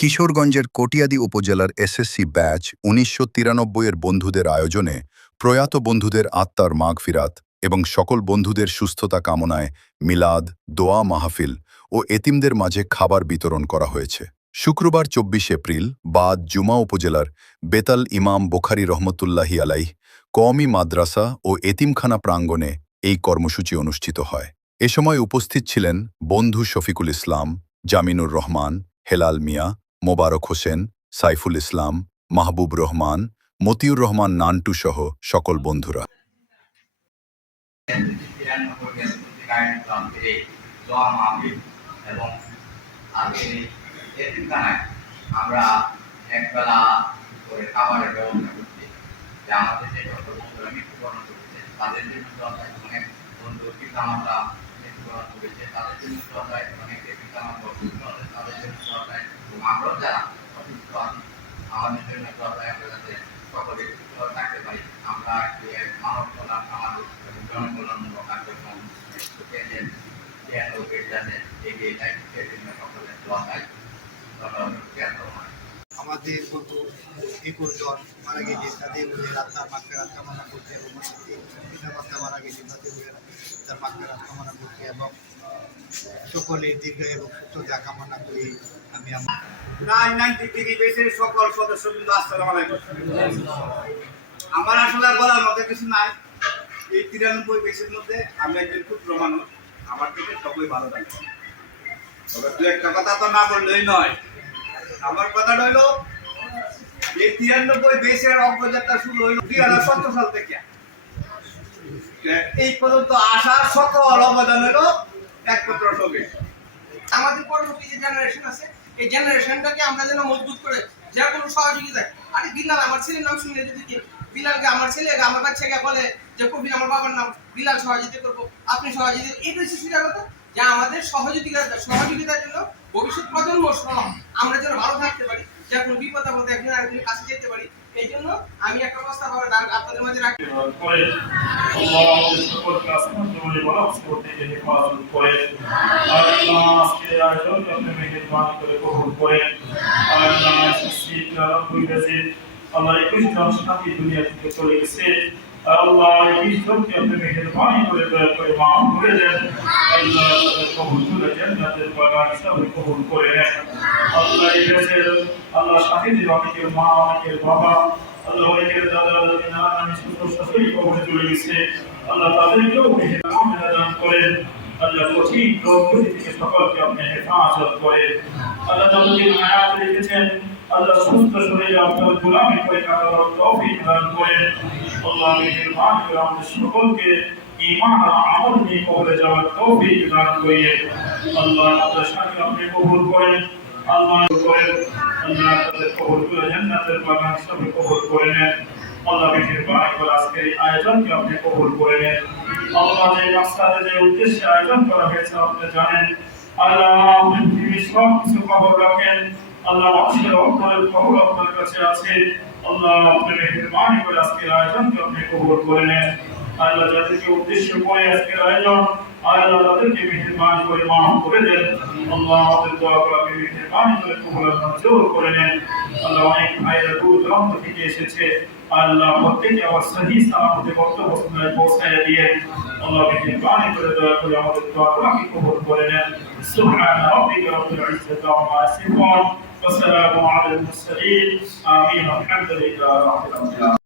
কিশোরগঞ্জের কটিয়াদী উপজেলার SSC batch ১৯৯৩-এর বন্ধুদের আয়োজনে প্রয়াত বন্ধুদের আত্মার মাগফিরাত এবং সকল বন্ধুদের সুস্থতা কামনায় মিলাদ, দোয়া মাহফিল ও এতিমদের মাঝে খাবার বিতরণ করা হয়েছে। শুক্রবার ২৪ এপ্রিল বাদ জুমা উপজেলার বেতাল ইমাম বোখারি রহমতুল্লাহি আলাইহ কওমি মাদ্রাসা ও এতিমখানা প্রাঙ্গণে এই কর্মসূচি অনুষ্ঠিত হয়। এ সময় উপস্থিত ছিলেন বন্ধু শফিকুল ইসলাম, জামিনুর রহমান, হেলাল মিয়া, মোবারক হোসেন, সাইফুল ইসলাম, মাহবুব রহমান, মতিউর রহমান নান্টু সহ সকল বন্ধুরা। আমরা একবেলা করে খাবারের ব্যবস্থা করছি, যে আমাদের যে সকল বন্ধুরা মৃত্যুবরণ করেছে তাদের জন্য অনেক বন্ধু পিতামাতা মৃত্যুবরণ করেছে, তাদের জন্য অনেক পিতামাতা অসুস্থ আছে, তাদের জন্য এবং আমরাও যারা অসুস্থ আছি আমাদের জন্য আমরা যাতে সকলে সুস্থ থাকতে পারি, আমরা মানব কল্যাণ আমাদের জনকল্যাণমূলক কার্যক্রম যাতে এগিয়ে যায় সেজন্য সকলের দোয়া চাই। আমাদের গত ২১ জন মারা গেছে, তাদের আত্মার মাগফিরাত কামনা করতে এবং পিতামাতা মারা গেছে তাদের তার মাগফিরাত কামনা করতে এবং সকলের দীর্ঘ এবং সুস্থতা কামনা করি। আমি আমার সকল সদস্যবৃন্দ আসসালামু আলাইকুম। আমার আসলে বলার মতো কিছু নাই। এই ৯৩ বেশের মধ্যে আমি একজন ক্ষুদ্র মানুষ, আমার থেকে সবই ভালো লাগে। তবে দু একটা কথা তো না বললেই নয়। আমার কথাটা হইল এই ৯৩ বেশের অগ্রযাত্রা শুরু হইল ২০১৭ সাল থেকে। এই পর্যন্ত আসার সকল অবদান হইল একমাত্র সবে। আমাদের পরবর্তী যে জেনারেশন আছে এই জেনারেশনটাকে আমরা যেন মজবুত করে যে কোনো সহযোগিতা। আরে বিলাল আমার ছেলের নাম শুনে যদি বিলালকে আমার ছেলে আমার বাচ্চাকে বলে যে কবির আমার বাবার নাম বিলাল, সহযোগিতা করবো, আপনি সহযোগিতা, এটা হচ্ছে সেটা কথা যে আমাদের সহযোগিতার জন্য ভবিষ্যৎ প্রজন্ম আমরা যেন ভালো থাকতে পারি, যে কোনো বিপদ আপদে একজন আরেকজনের কাছে যেতে পারি। এই জন্য আমি একটা প্রস্তাব আপনাদের মাঝে রাখি। আল্লাহ ২১ জন সাথী দুনিয়া থেকে চলে গেছে। আল্লাহ ২১ জনকে আপনি মেহেরবানি করে দয়া করে মাফ করে দেন। আল্লাহ তাদের কবুলকে জান্নাতের বাগান হিসাবে কবুল করে নেন। আল্লাহ এই দেশের আল্লাহ সাথীদের অনেকের মা, অনেকের বাবা, আল্লাহ অনেকের দাদা দাদি নানা শ্বশুর শাশুড়ি কবরে চলে গেছে। আল্লাহ তাদেরকেও মেহেরবানি দান করেন। আল্লাহ কঠিন রোগ থেকে সকলকে আপনি হেফাজত করেন। আল্লাহ যতদিন হায়াত রেখেছেন আল্লাহ সুস্থ শরীরে আপনার গোলামি করে কাটানোর তৌফিক দান করেন। আল্লাহ মেহেরবানি করে আমাদের সকলকে ঈমান আর আমল নিয়ে কবরে যাওয়ার তৌফিক দান করেন। আল্লাহ আপনার সাথে আপনি কবুল করেন। আল্লাহ করেন আল্লাহ তাদের কবুল করে জান্নাতের বাগান হিসাবে কবুল করে নেন। আল্লাহ মেহেরবানি করে আজকের এই আয়োজনকে আপনি কবুল করে নেন। আল্লাহ যে মাকসাদে যে উদ্দেশ্যে আয়োজন করা হয়েছে আপনি জানেন। আল্লাহ আপনি পৃথিবীর সব কিছু খবর রাখেন। আল্লাহ মানুষের অন্তরের খবর আপনার কাছে আছে। আল্লাহ আপনি মেহেরবানি করে আজকের আয়োজনকে আপনি কবুল করে নেন। আল্লাহ যাদেরকে উদ্দেশ্য করে আজকের আয়োজন আল্লাহ তাদেরকে মেহেরবানি করে মাফ করে দেন। আল্লাহ আমাদের দোয়া করে মেহেরবানি করে কবুল মঞ্জুর করে নেন। আল্লাহ অনেক ভাইরা দূর দূরান্ত থেকে এসেছে, আল্লাহ প্রত্যেকে আবার সহি সালামতে গন্তব্যস্থলে পৌঁছায় দিয়ে আল্লাহ মেহেরবানি করে দয়া করে আমাদের দোয়াগুলোকে কবুল করে নেন। সুবহান রাব্বিকা রাব্বিল ইজ্জাতি আম্মা ইয়াসিফুন ওয়া সালামুন আলাল মুরসালিন। আমিন। আলহামদুলিল্লাহি রাব্বিল আলামিন।